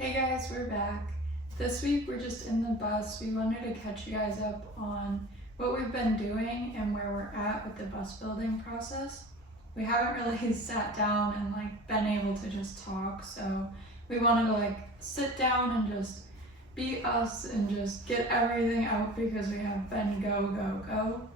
Hey guys, we're back. This week we're just in the bus. We wanted to catch you guys up on what we've been doing and where we're at with the bus building process. We haven't really sat down and been able to just talk, so we wanted to sit down and just be us and just get everything out because we have been go.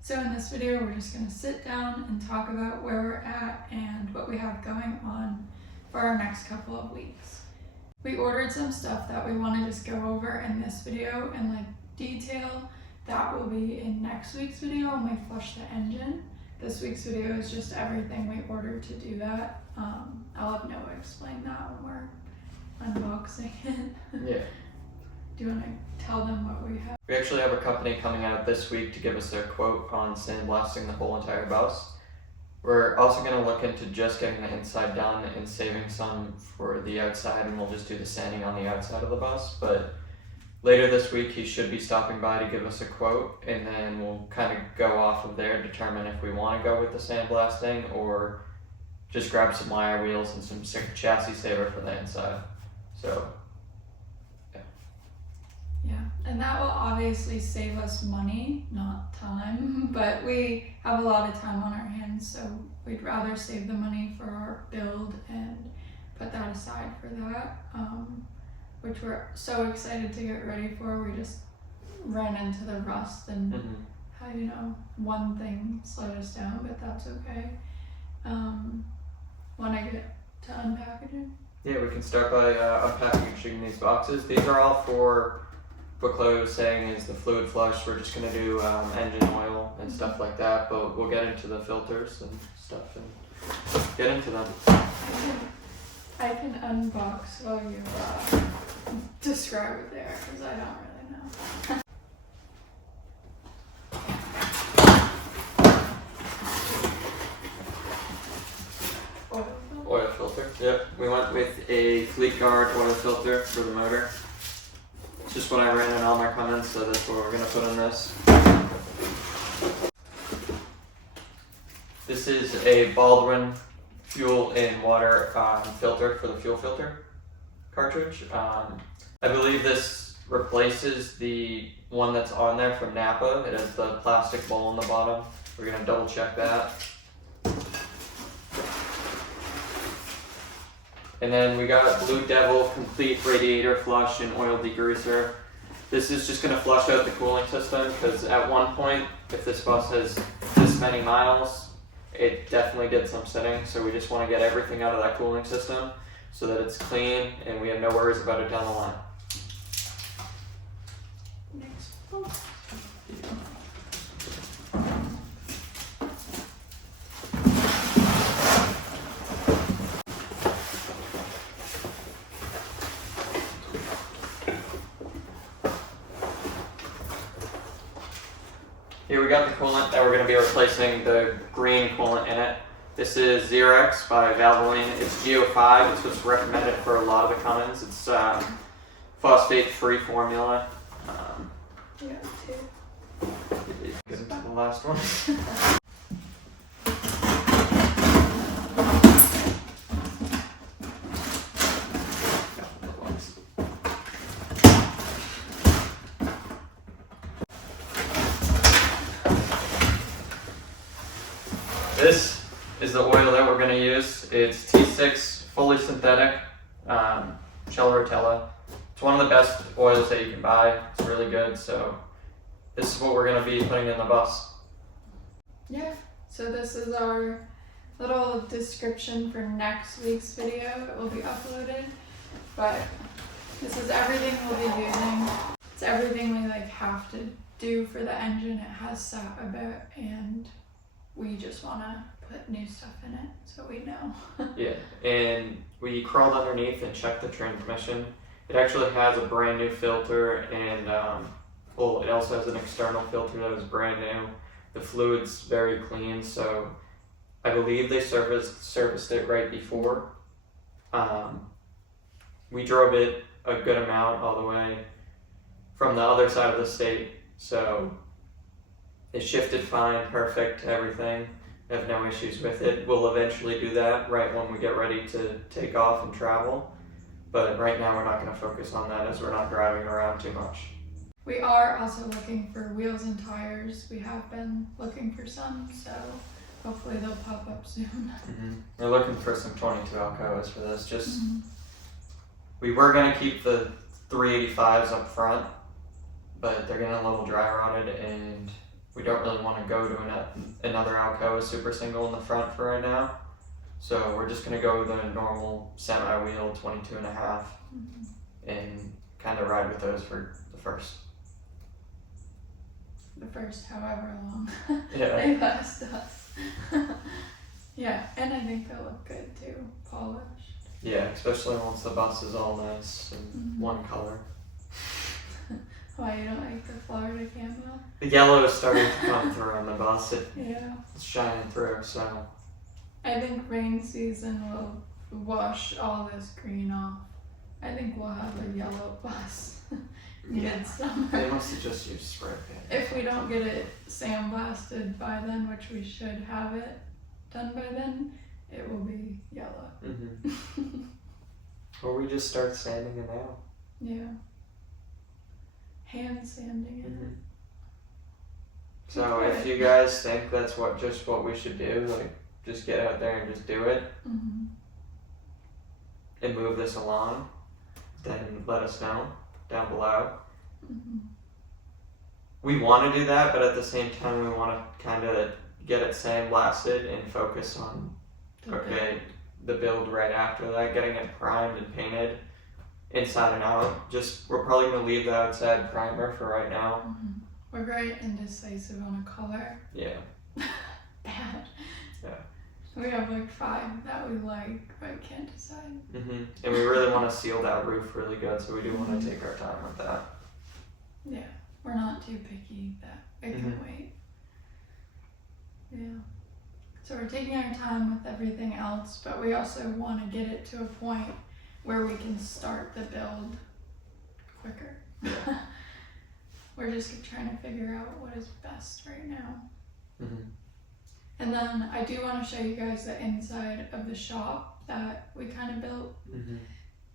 So in this video we're just gonna sit down and talk about where we're at and what we have going on for our next couple of weeks. We ordered some stuff that we want to just go over in this video in detail. That will be in next week's video when we flush the engine. This week's video is just everything we ordered to do that. I'll have Noah explain that when we're unboxing it. Yeah. Do you want to tell them what we have? We actually have a company coming out this week to give us their quote on sandblasting the whole entire bus. We're also going to look into just getting the inside done and saving some for the outside, and we'll just do the sanding on the outside of the bus. But later this week he should be stopping by to give us a quote, and then we'll kind of go off of there, determine if we want to go with the sandblasting or just grab some wire wheels and some chassis saver for the inside. So yeah, and that will obviously save us money, not time, but we have a lot of time on our hands, so we'd rather save the money for our build and put that aside for that, which we're so excited to get ready for. We just ran into the rust and had, one thing slowed us down, but that's okay. Want to get to unpackaging? yeah, we can start by unpackaging these boxes. These are all for what Chloe was saying is the fluid flush. We're just going to do engine oil and stuff like that, but we'll get into the filters and stuff and get into them. I can unbox while you describe it there, because I don't really know. Oil filter. Yep, we went with a Fleet Guard oil filter for the motor. It's just what I ran in all my comments, so that's what we're going to put in this. This is a Baldwin fuel and water filter for the fuel filter cartridge. I believe this replaces the one that's on there from Napa. It has the plastic bowl on the bottom. We're going to double check that. And then we got Blue Devil Complete Radiator Flush and Oil Degreaser. This is just going to flush out the cooling system, because at one point, if this bus has this many miles, it definitely did some sitting. So we just want to get everything out of that cooling system so that it's clean and we have no worries about it down the line. Next. Here we got the coolant that we're going to be replacing the green coolant in it. This is Xerox by Valvoline. It's GO5. It's what's recommended for a lot of the Cummins. It's phosphate-free formula. Yeah, two. Get into the last one. This is the oil that we're going to use. It's T6 fully synthetic Shell Rotella. It's one of the best oils that you can buy. It's really good. So this is what we're going to be putting in the bus. Yeah, so this is our little description for next week's video. It will be uploaded, but this is everything we'll be using. It's everything we have to do for the engine. It has sat a bit, and we just want to put new stuff in it so we know. Yeah, and we crawled underneath and checked the transmission. It actually has a brand new filter, and it also has an external filter that is brand new. The fluid's very clean, so I believe they serviced it right before. We drove it a good amount all the way from the other side of the state, so it shifted fine, perfect, everything. I have no issues with it. We'll eventually do that right when we get ready to take off and travel. But right now we're not going to focus on that as we're not driving around too much. We are also looking for wheels and tires. We have been looking for some, so hopefully they'll pop up soon. We're looking for some 22 Alcoas for this. Just we were going to keep the 385s up front, but they're getting a little dry rotted, and we don't really want to go to another Alcoa Super Single in the front for right now. So we're just going to go with a normal semi-wheel 22.5 and kind of ride with those for the first however long Yeah. they last us. Yeah, and I think they'll look good too, polished. Yeah, especially once the bus is all nice and one color. Why, you don't like the Florida camo? The yellow is starting to come through on the bus. Yeah. It's shining through, so. I think rain season will wash all this green off. I think we'll have a yellow bus midsummer. They must have just used spray paint. If we don't get it sandblasted by then, which we should have it done by then, it will be yellow. Or we just start sanding it out. Yeah. Hand sanding it. So if you guys think that's what we should do, like just get out there and just do it and move this along, then let us know down below. We want to do that, but at the same time we want to kind of get it sandblasted and focus on the build right after that, getting it primed and painted inside and out. We're probably going to leave the outside primer for right now. We're very indecisive on a color. Yeah. Bad. Yeah. We have like 5 that we like, but can't decide. And we really want to seal that roof really good, so we do want to take our time with that. Yeah, we're not too picky that it can wait. Yeah. So we're taking our time with everything else, but we also want to get it to a point where we can start the build quicker. We're just trying to figure out what is best right now. And then I do want to show you guys the inside of the shop that we kind of built.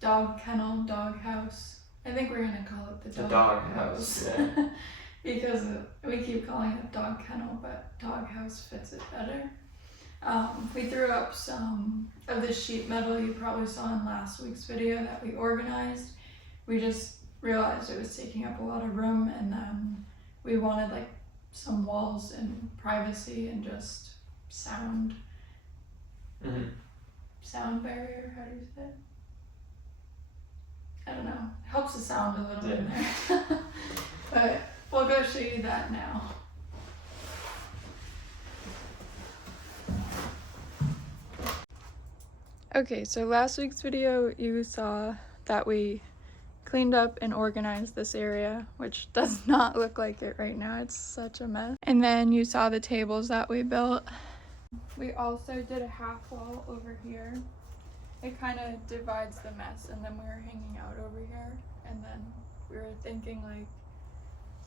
Dog kennel, dog house. I think we're gonna call it the dog house. Yeah. Because we keep calling it dog kennel, but dog house fits it better. We threw up some of the sheet metal you probably saw in last week's video that we organized. We just realized it was taking up a lot of room, and then we wanted like some walls and privacy and just sound barrier. How do you say it? I don't know. Helps the sound a little bit there. But we'll go show you that now. Okay, so last week's video you saw that we cleaned up and organized this area, which does not look like it right now. It's such a mess. And then you saw the tables that we built. We also did a half wall over here. It kind of divides the mess, and then we were hanging out over here, and then we were thinking like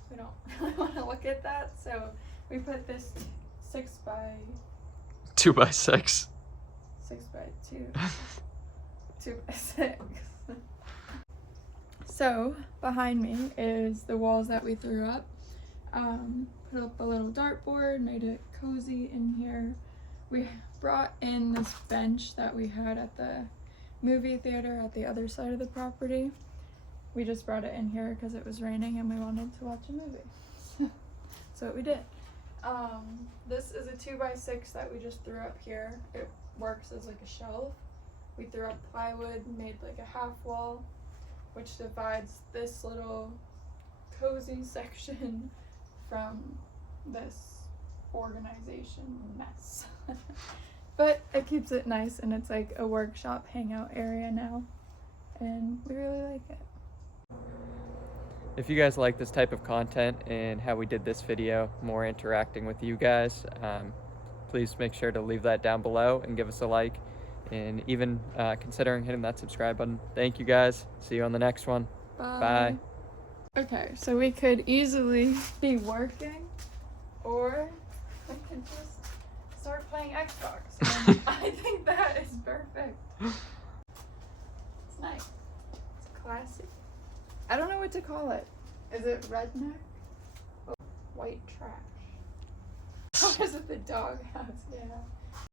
we don't really want to look at that, so we put this 6 by 2 by 6. 6 by 2 2 by 6. So behind me is the walls that we threw up. Put up a little dartboard, made it cozy in here. We brought in this bench that we had at the movie theater at the other side of the property. We just brought it in here because it was raining and we wanted to watch a movie. So what we did. This is a 2 by 6 that we just threw up here. It works as like a shelf. We threw up plywood, made like a half wall, which divides this little cozy section from this organization mess. But it keeps it nice, and it's like a workshop hangout area now, and we really like it. If you guys like this type of content and how we did this video, more interacting with you guys, please make sure to leave that down below and give us a like, and even considering hitting that subscribe button. Thank you guys. See you on the next one. Bye. Okay, so we could easily be working, or we could just start playing Xbox. And I think that is perfect. It's nice. classy. I don't know what to call it. Is it redneck? Oh, white trash. What is it the dog has? Yeah.